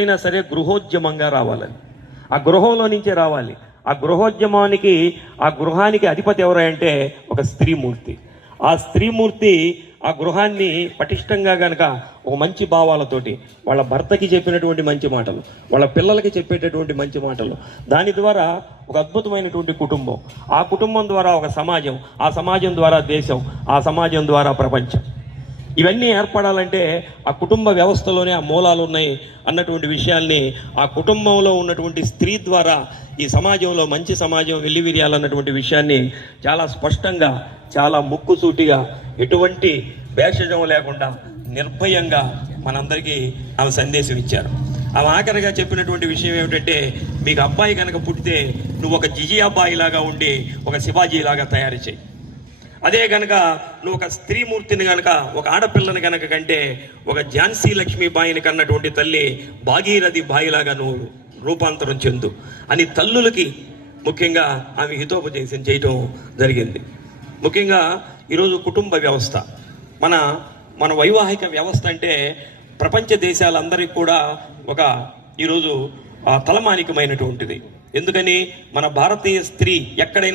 అయినా సరే గృహోద్యమంగా రావాలని, ఆ గృహంలో నుంచే రావాలి. ఆ గృహోద్యమానికి, ఆ గృహానికి అధిపతి ఎవరంటే ఒక స్త్రీమూర్తి. ఆ స్త్రీమూర్తి ఆ గృహాన్ని పటిష్టంగా గనక ఒక మంచి భావాలతోటి వాళ్ళ భర్తకి చెప్పినటువంటి మంచి మాటలు, వాళ్ళ పిల్లలకి చెప్పేటటువంటి మంచి మాటలు, దాని ద్వారా ఒక అద్భుతమైనటువంటి కుటుంబం, ఆ కుటుంబం ద్వారా ఒక సమాజం, ఆ సమాజం ద్వారా దేశం, ఆ సమాజం ద్వారా ప్రపంచం, ఇవన్నీ ఏర్పడాలంటే ఆ కుటుంబ వ్యవస్థలోనే ఆ మూలాలు ఉన్నాయి అన్నటువంటి విషయాల్ని ఆ కుటుంబంలో ఉన్నటువంటి స్త్రీ ద్వారా ఈ సమాజంలో మంచి సమాజం వెల్లివిరియాలన్నటువంటి విషయాన్ని చాలా స్పష్టంగా, చాలా ముక్కుసూటిగా, ఎటువంటి భేషజం లేకుండా నిర్భయంగా మనందరికీ ఆమె సందేశం ఇచ్చారు. ఆమె ఆఖరిగా చెప్పినటువంటి విషయం ఏమిటంటే, మీకు అబ్బాయి కనుక పుట్టితే నువ్వు ఒక జిజి అబ్బాయి లాగా ఉండి ఒక శివాజీ లాగా తయారు చేయి. అదే కనుక నువ్వు ఒక స్త్రీమూర్తిని కనుక, ఒక ఆడపిల్లని కనుక కంటే ఒక ఝాన్సీ లక్ష్మీబాయిని కన్నటువంటి తల్లి భాగీరథి బాయిలాగా నువ్వు రూపాంతరం చెందు అని తల్లులకి ముఖ్యంగా ఆమె హితోపదేశం చేయటం జరిగింది. ముఖ్యంగా ఈరోజు కుటుంబ వ్యవస్థ, మన వైవాహిక వ్యవస్థ అంటే ప్రపంచ దేశాలందరికీ కూడా ఒక ఈరోజు తలమానికమైనటువంటిది. ఎందుకని మన భారతీయ స్త్రీ ఎక్కడైనా